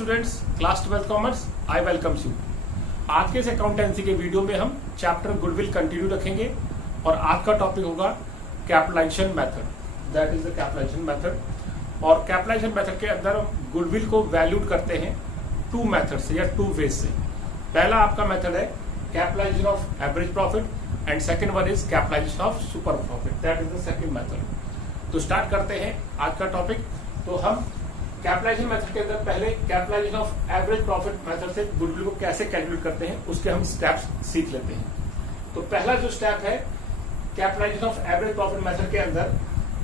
Students, class 12 commerce, I welcomes you. आज के इस अकाउंटेंसी के वीडियो में हम चैप्टर गुडविल कंटिन्यू रखेंगे और आज का टॉपिक होगा capitalisation method, that is the capitalisation method. और कैपिटलाइजेशन मेथड के अंदर हम गुडविल को वैल्यूड करते हैं टू मेथड से या टू वेज से। पहला आपका मेथड है capitalisation of average profit and second one is capitalisation of super profit, that is the second method. तो स्टार्ट करते हैं आज का टॉपिक। तो हम कैपिटलाइजेशन मेथड के अंदर पहले capitalisation of average profit method से गुडविल को कैसे कैलकुलेट करते हैं उसके हम स्टेप्स सीख लेते हैं। तो पहला जो स्टेप है capitalisation of average profit method के अंदर,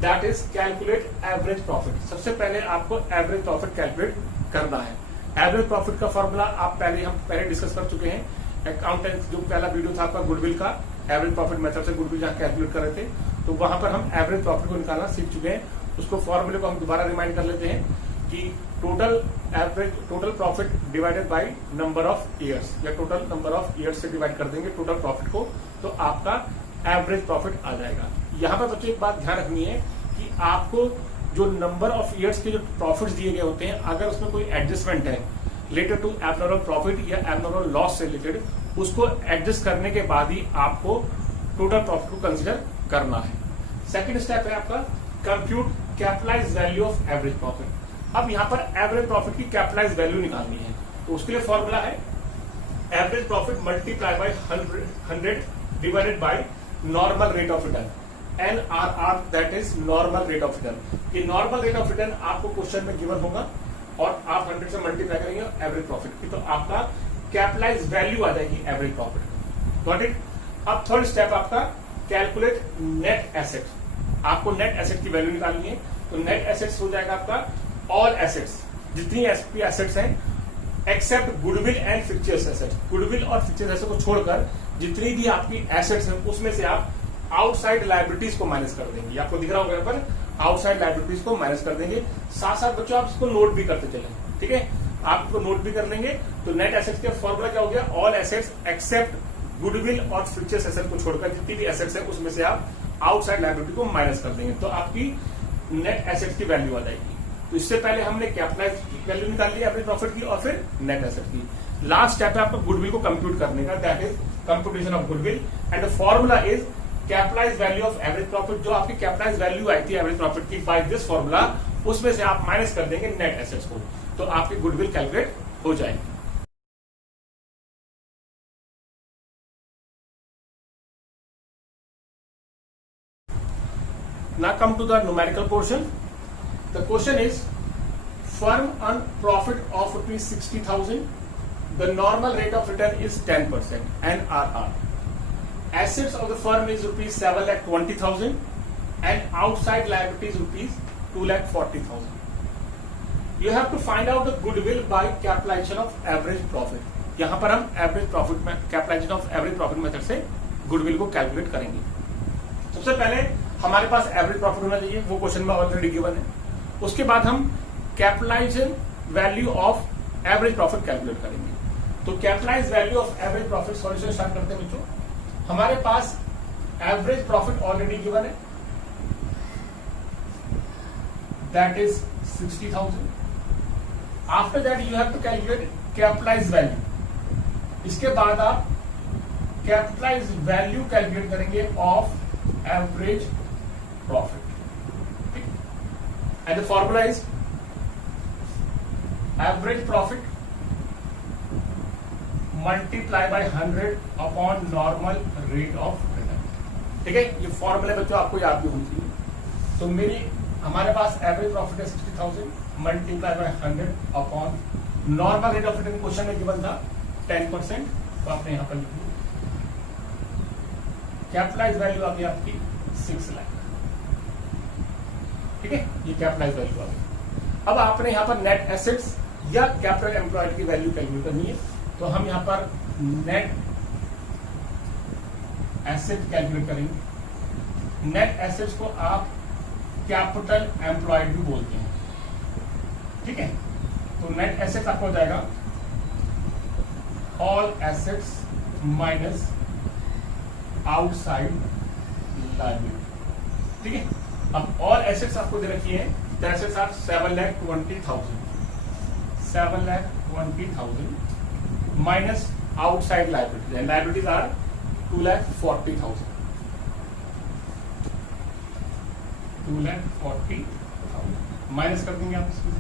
that is calculate average profit. सबसे पहले आपको एवरेज प्रॉफिट कैलकुलेट करना है। एवरेज प्रॉफिट का फॉर्मूला आप पहले डिस्कस कर चुके हैं। अकाउंटेंट जो पहला वीडियो था आपका गुडविल का, एवरेज प्रॉफिट मेथड से गुडविल जहां कैलकुलेट कर रहे थे, तो वहां पर हम एवरेज प्रॉफिट को निकालना सीख चुके हैं। उसको फॉर्मूले को हम दोबारा रिमाइंड कर लेते हैं कि total profit divided by number of years, या टोटल नंबर ऑफ ईयर्स से डिवाइड कर देंगे टोटल प्रॉफिट को, तो आपका एवरेज प्रॉफिट आ जाएगा। यहाँ पर बच्चों एक बात ध्यान रखनी है कि आपको जो नंबर ऑफ ईयर्स के जो प्रॉफिट्स दिए गए होते हैं, अगर उसमें कोई एडजस्टमेंट है रिलेटेड टू एबनॉर्मल प्रॉफिट या एबनॉर्मल लॉस से रिलेटेड, उसको एडजस्ट करने के बाद ही आपको टोटल प्रॉफिट को कंसिडर करना है। सेकेंड स्टेप है आपका compute capitalised value of average profit. अब यहाँ पर एवरेज प्रॉफिट की कैपिटलाइज्ड वैल्यू निकालनी है, तो उसके लिए फॉर्मूला है average profit multiply by 100 divided by normal rate of return, NRR, that is normal rate of return. कि नॉर्मल रेट ऑफ रिटर्न आपको क्वेश्चन में गिवन होगा और आप 100 से मल्टीप्लाई करेंगे एवरेज प्रॉफिट की, तो आपका कैपिटलाइज्ड वैल्यू आ जाएगी एवरेज प्रॉफिट। Got it. अब थर्ड स्टेप आपका कैलकुलेट नेट एसेट। आपको नेट एसेट की वैल्यू निकालनी है, तो नेट एसेट्स हो जाएगा आपका ऑल एसेट्स, जितनी एसपी एसेट्स हैं except goodwill and fictitious asset. Goodwill और फिक्चर्स एसेट को छोड़कर जितनी भी आपकी एसेट्स हैं उसमें से आप आउटसाइड लायबिलिटीज को माइनस कर देंगे। आपको दिख रहा होगा यहाँ पर आउटसाइड लायबिलिटीज को माइनस कर देंगे। साथ साथ बच्चों आप इसको नोट भी करते चले, ठीक है, आप इसको नोट भी कर लेंगे। तो नेट एसेट्स का फॉर्मूला क्या हो गया, ऑल एसेट्स एक्सेप्ट गुडविल और फिक्चर्स एसेट को छोड़कर जितनी भी एसेट्स है उसमें से आप आउटसाइड लायबिलिटी को माइनस कर देंगे, तो आपकी नेट एसेट की वैल्यू आ जाएगी। तो इससे पहले हमने कैपिटलाइज वैल्यू निकाल ली एवरेज प्रॉफिट की और फिर नेट एसेट की। लास्ट स्टेप है आपको गुडविल को कंप्यूट करने का, that is computation of goodwill and the formula is capitalise value of average profit. जो आपकी कैपिटलाइज वैल्यू आई थी एवरेज प्रॉफिट की बाय दिस फॉर्मूला, उसमें से आप माइनस कर देंगे नेट एसेट्स को, तो आपकी गुडविल कैलकुलेट हो जाएगी। Now come to the numerical portion. The question is, firm earn profit of rupees 60,000. The normal rate of return is 10%, NRR. Assets of the firm is rupees 7,20,000 and outside liabilities rupees 2,40,000. You have to find out the goodwill by capitalization of average profit. यहाँ पर हम average profit में capitalisation of average profit method से goodwill को calculate करेंगे। सबसे पहले हमारे पास एवरेज प्रॉफिट होना चाहिए, वो क्वेश्चन में ऑलरेडी गिवन है। उसके बाद हम capitalisation value of average profit calculate करेंगे। तो capitalise value of average profit solution start करते हैं बच्चों। हमारे पास एवरेज प्रॉफिट ऑलरेडी गिवन है, that is 60,000। After that you have to calculate capitalise value. इसके बाद आप कैपिटलाइज वैल्यू कैलकुलेट करेंगे of average profit, and the formula is average profit multiply by 100 upon normal rate of return. ठीक है, ये formula बच्चों आपको याद भी होनी चाहिए। तो हमारे पास एवरेज प्रॉफिट है 60,000 multiply by 100 upon normal rate of return, question में गिवन था 10%, तो आपने यहां पर लिख दिया। कैपिटलाइज वैल्यू आ गई आपकी 6 लाख, ठीक है, ये कैपिटलाइज वैल्यू आ गई। अब आपने यहां पर नेट एसेट्स या कैपिटल एम्प्लॉयड की वैल्यू कैलकुलेट करनी है, तो हम यहां पर नेट एसेट कैलकुलेट करेंगे। नेट एसेट्स को आप कैपिटल एम्प्लॉयड भी बोलते हैं, ठीक है। तो नेट एसेट्स आपको हो जाएगा all assets minus outside liability, ठीक है। अब ऑल एसेट्स आपको दे रखी है, तो assets are 7,20,000, 7,20,000 minus outside liabilities, and liabilities are 2,40,000. 2,40,000 minus कर देंगे आप इसमें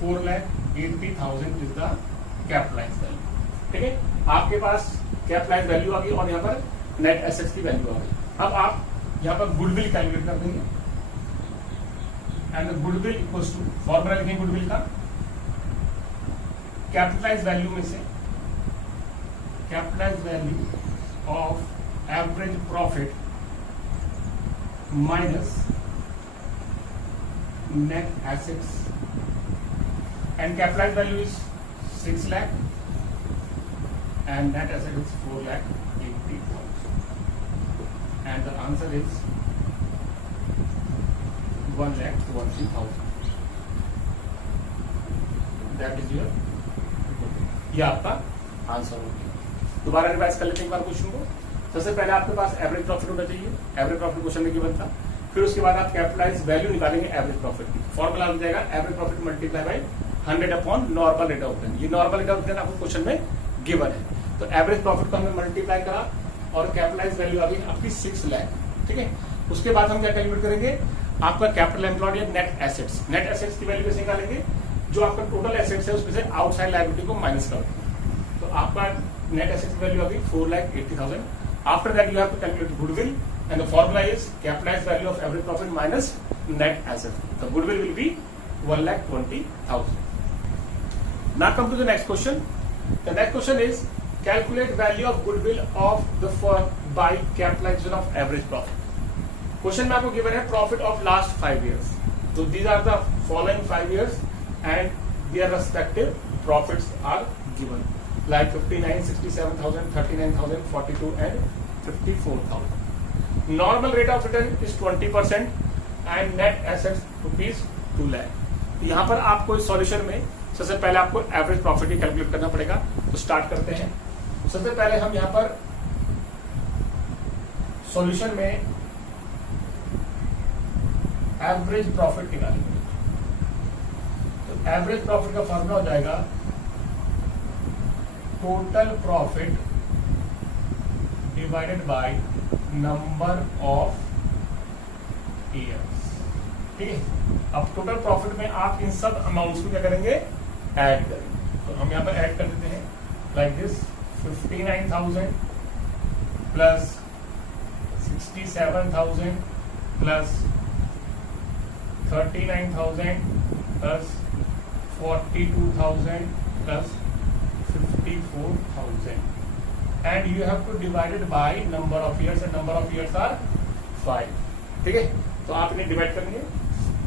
4,80,000 इज द कैपिटलाइज वैल्यू. ठीक है, आपके पास कैपिटलाइज वैल्यू आ गई और यहाँ पर नेट एसेट्स की वैल्यू आ गई. अब आप यहाँ पर गुडविल कैलकुलेट कर देंगे and goodwill equals to, formula लिखेंगे गुडविल का, कैपिटलाइज वैल्यू में से capitalise value of average profit minus net assets, and capitalized value is 6 lakh and net asset is 4,80,000 and the answer is 1,20,000. That is your, ये आपका answer हो गया. दोबारा revise कर लेते हैं एक बार क्वेश्चन को. सबसे पहले आपके पास एवरेज प्रॉफिट होना चाहिए. एवरेज प्रॉफिट क्वेश्चन में गिवन था. फिर उसके बाद आप कैपिटलाइज वैल्यू निकालेंगे एवरेज प्रॉफिट की. फॉर्मूला हो जाएगा average profit multiply by 100 upon normal rate of return. ये नॉर्मल रेट ऑफ रिटर्न आपको क्वेश्चन में गिवन है. तो एवरेज प्रॉफिट को हमने मल्टीप्लाई करा और कैपिटलाइज वैल्यू आ गई आपकी 6 लाख. ठीक है, उसके बाद हम क्या कैलकुलेट करेंगे, आपका कैपिटल एम्प्लॉयड या नेट एसेट्स. नेट एसेट्स की वैल्यू कैसे निकालेंगे, जो आपका टोटल एसेट्स है उसमें से आउटसाइड लायबिलिटी को माइनस कर देंगे. तो आपका नेट एसेट्स वैल्यू आ गई 4,80,000. After that you have to calculate goodwill and the formula is capitalise value of average profit minus net assets. The goodwill will be 1,20,000. Now come to the next question. The next question is calculate value of goodwill of the firm by capitalization of average profit. Question में आपको given है profit of last 5 years. So these are the following 5 years and their respective profits are given like 59, 67,000, 39,000, 42 and 54,000. Normal rate of return is 20% and net assets rupees 2 lakh. यहाँ पर आपको इस solution में सबसे पहले आपको एवरेज प्रॉफिट ही calculate करना पड़ेगा. तो स्टार्ट करते हैं. सबसे पहले हम यहाँ पर सॉल्यूशन में एवरेज प्रॉफिट निकालेंगे. तो एवरेज प्रॉफिट का फॉर्मूला हो जाएगा total profit divided by number of years. ठीक है, अब टोटल प्रॉफिट में आप इन सब अमाउंट्स को क्या करेंगे, ऐड करेंगे. तो हम यहाँ पर ऐड कर देते हैं like this 59,000 plus 67,000 plus 39,000 plus 42,000 plus 54,000 and you have to divided by number of years and number of years are 5. ठीक है, तो आप इन्हें डिवाइड करेंगे.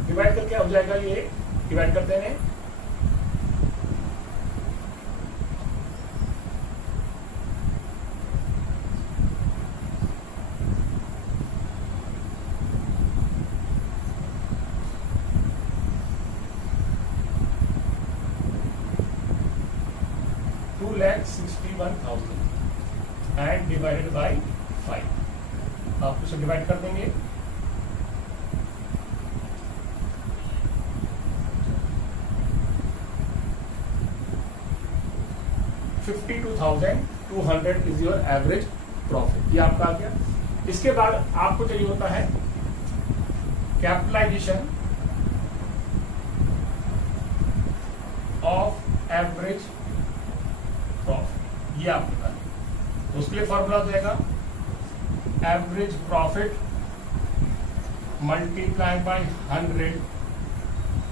डिवाइड करके हो जाएगा, ये डिवाइड करते हैं 2,61,000 एंड डिवाइडेड बाय 5. आप उसे डिवाइड कर देंगे. $52,200 इज योर एवरेज प्रॉफिट. ये आपका आ गया. इसके बाद आपको चाहिए होता है कैपिटलाइजेशन ऑफ एवरेज प्रॉफिट. ये आपके पास, तो उसके लिए फॉर्मूला हो जाएगा average profit multiply by 100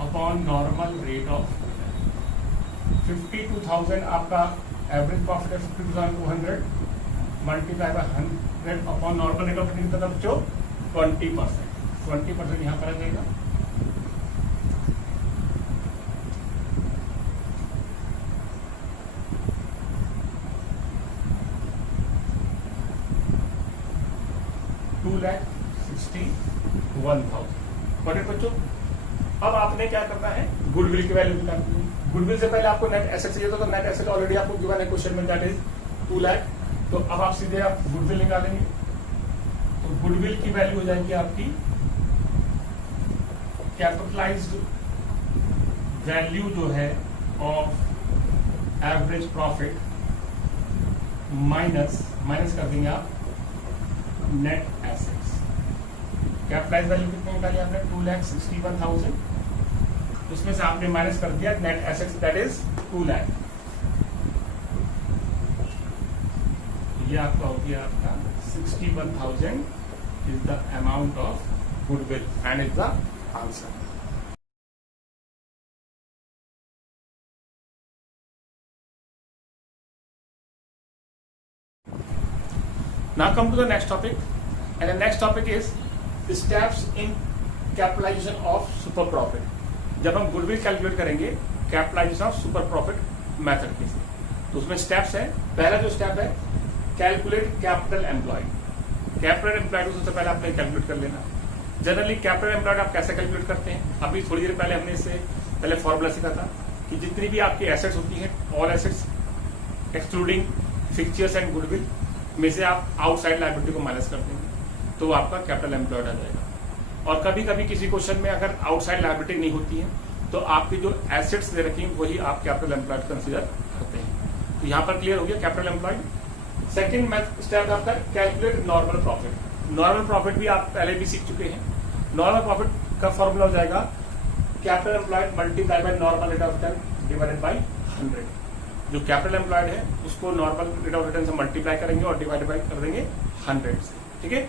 upon normal rate of return. 52,000 आपका एवरेज प्रॉफिट है 52,200 multiply by 100 upon normal rate of return का बच्चों 20% यहाँ पर आ जाएगा. $2,61,000. बच्चों, अब आपने क्या करना है, गुडविल की वैल्यू निकालनी है. गुडविल से पहले आपको नेट एसेट चाहिए, तो नेट एसेट ऑलरेडी आपको गिवन है क्वेश्चन में, दैट इज 2 लाख. तो अब आप सीधे आप गुडविल निकालेंगे. तो गुडविल की वैल्यू हो जाएगी आपकी कैपिटलाइज्ड वैल्यू जो है ऑफ एवरेज प्रॉफिट माइनस कर देंगे आप नेट एसेट्स। कैपिटलाइज वैल्यू कितने निकाली आपने? 2,61,000। उसमें से आपने माइनस कर दिया net assets, that is 2 lakh. ये आपका हो गया आपका 61,000 is the amount of goodwill and is the answer. Now come to the next topic, and the next topic is steps in capitalization of super profit. जब हम goodwill calculate करेंगे capitalisation of super profit method के से, तो उसमें steps है। पहला जो स्टेप है calculate capital employed. Capital employed को सबसे पहले आपने कैलकुलेट कर लेना। जनरली कैपिटल एम्प्लॉयड आप कैसे कैलकुलेट करते हैं? अभी थोड़ी देर पहले हमने इससे पहले फॉर्मूला सीखा था कि जितनी भी आपकी एसेट्स होती हैं, all assets excluding fixtures and goodwill में से आप आउटसाइड लायबिलिटी को माइनस कर देंगे तो आपका कैपिटल एम्प्लॉयड आ जाएगा। और कभी कभी किसी क्वेश्चन में अगर आउटसाइड लायबिलिटी नहीं होती है तो आपकी जो एसेट्स दे रखी हैं वही आप कैपिटल एम्प्लॉयड कंसीडर करते हैं। तो यहाँ पर क्लियर हो गया कैपिटल एम्प्लॉयड। सेकंड स्टेप आपका calculate normal profit. Normal profit भी आप पहले भी सीख चुके हैं। नॉर्मल प्रॉफिट का फॉर्मूला हो जाएगा capital employed multiply by normal rate of return divided by 100। जो कैपिटल एम्प्लॉयड है उसको नॉर्मल रेट ऑफ रिटर्न से मल्टीप्लाई करेंगे और डिवाइड बाय कर देंगे 100 से। ठीक है।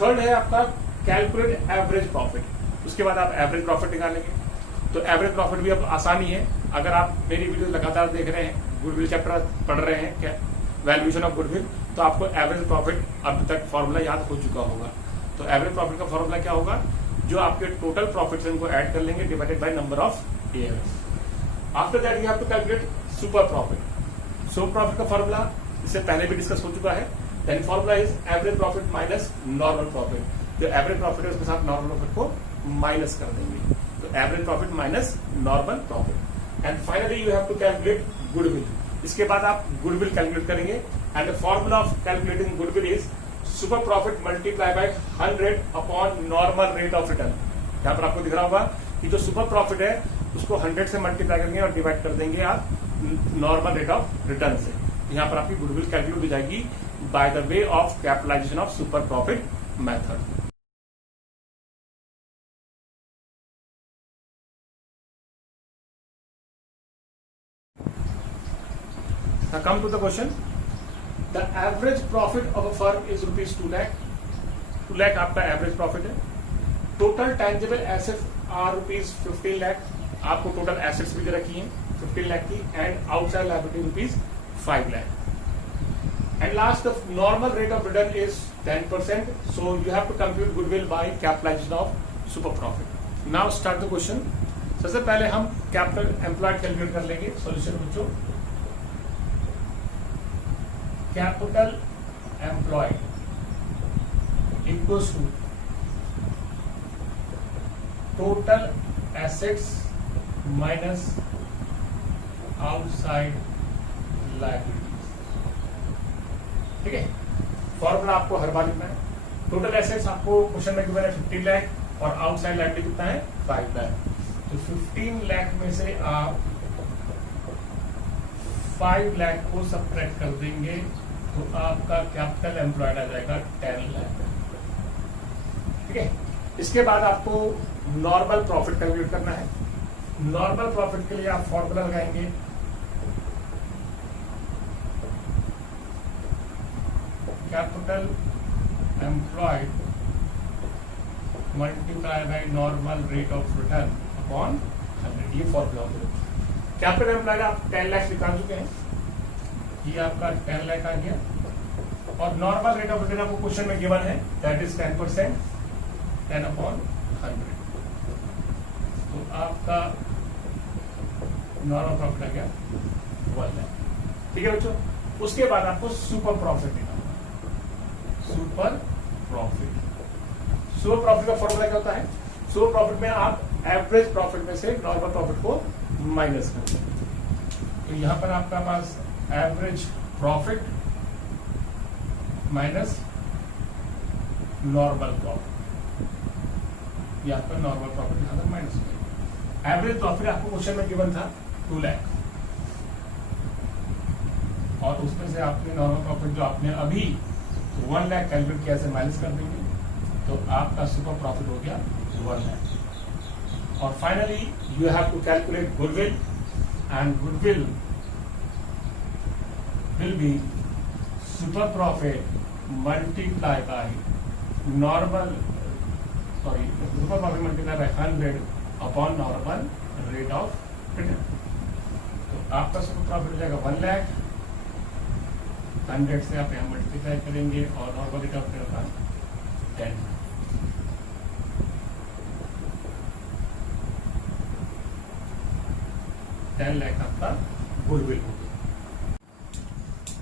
थर्ड है आपका कैलकुलेट एवरेज प्रॉफिट। उसके बाद आप एवरेज प्रॉफिट निकालेंगे। तो एवरेज प्रॉफिट भी अब आसानी है। अगर आप मेरी वीडियो लगातार देख रहे हैं, गुडविल चैप्टर पढ़ रहे हैं, क्या वैल्यूएशन ऑफ गुडविल, तो आपको एवरेज प्रॉफिट अब तक फॉर्मूला याद हो चुका होगा। तो एवरेज प्रॉफिट का फॉर्मूला क्या होगा? जो आपके टोटल प्रॉफिट है उनको ऐड कर लेंगे divided by number of years. After that you have to calculate super profit. Super profit का फॉर्मूला इससे पहले भी डिस्कस हो चुका है। Then formula is average profit minus normal profit. जो एवरेज प्रॉफिट है उसके साथ नॉर्मल प्रॉफिट को माइनस कर देंगे। तो average profit minus normal profit. And finally you have to calculate goodwill. इसके बाद आप गुडविल कैलकुलेट करेंगे and the formula of calculating goodwill is super profit multiply by 100 upon normal rate of return. यहाँ पर आपको दिख रहा होगा कि जो सुपर प्रॉफिट है उसको 100 से मल्टीप्लाई करेंगे और डिवाइड कर देंगे आप नॉर्मल रेट ऑफ रिटर्न से। यहाँ पर आपकी गुडविल कैलकुलेट हो जाएगी by the way of capitalisation of super profit method. Now come to the question. The average profit of a firm is rupees 2 lakh. 2 lakh आपका एवरेज प्रॉफिट है। Total tangible assets are rupees 15 lakh. आपको total assets भी दे रखी हैं 15 लाख की and outside liability rupees 5 lakh. And last the normal rate of return is 10%. So you have to compute goodwill by capitalisation of super profit. Now start the question. सबसे पहले हम capital employed calculate कर लेंगे। Solution बच्चों, capital employed equals to total assets minus outside liabilities. ठीक है। Formula आपको हर बार लिखना है। टोटल एसेट्स आपको क्वेश्चन में गिवन है 15 लाख और आउटसाइड लायबिलिटी कितना है 5 लाख। तो 15 लाख में से आप 5 लाख को सब्ट्रैक्ट कर देंगे तो आपका कैपिटल एम्प्लॉयड आ जाएगा 10 लाख। ठीक है। इसके बाद आपको नॉर्मल प्रॉफिट कैलकुलेट करना है। नॉर्मल प्रॉफिट के लिए आप फॉर्मूला लगाएंगे capital employed multiply by normal rate of return upon 100। ये फॉर्मूला होगा। कैपिटल एम्प्लॉयड आप 10 लाख निकाल चुके हैं। ये आपका 10 लाख आ गया और नॉर्मल रेट ऑफ रिटर्न आपको क्वेश्चन में गिवन है दैट इज 10%, 10 अपॉन 100। तो आपका नॉर्मल प्रॉफिट आ गया 1 लाख। ठीक है बच्चों। उसके बाद आपको सुपर प्रॉफिट निकालना। सुपर प्रॉफिट का फॉर्मूला क्या होता है? सुपर प्रॉफिट में आप एवरेज प्रॉफिट में से नॉर्मल प्रॉफिट को माइनस करते हैं। तो यहां पर आपका पास average profit minus normal profit. ये आपका नॉर्मल प्रॉफिट यहाँ पर माइनस हो। एवरेज प्रॉफिट आपको क्वेश्चन में गिवन था 2 लाख, और उसमें से आपने नॉर्मल प्रॉफिट जो आपने अभी 1 लाख कैलकुलेट किया, से माइनस कर देंगे तो आपका सुपर प्रॉफिट हो गया 1 लाख। और finally you have to calculate goodwill, and goodwill will be super profit multiply by normal, sorry super profit multiply by 100 upon normal rate of return. तो आपका सुपर प्रॉफिट हो जाएगा 1 लाख, 100 से आप यहाँ मल्टीप्लाई करेंगे और नॉर्मल रेट ऑफ रिटर्न का 10। लाख आपका गुडविल हो गया।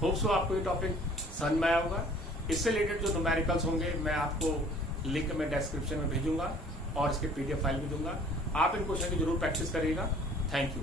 होप सो आपको ये टॉपिक समझ में आया होगा। इससे रिलेटेड जो न्यूमेरिकल्स होंगे मैं आपको लिंक में डिस्क्रिप्शन में भेजूंगा और इसके PDF फाइल भी दूंगा। आप इन क्वेश्चन की जरूर प्रैक्टिस करिएगा। Thank you.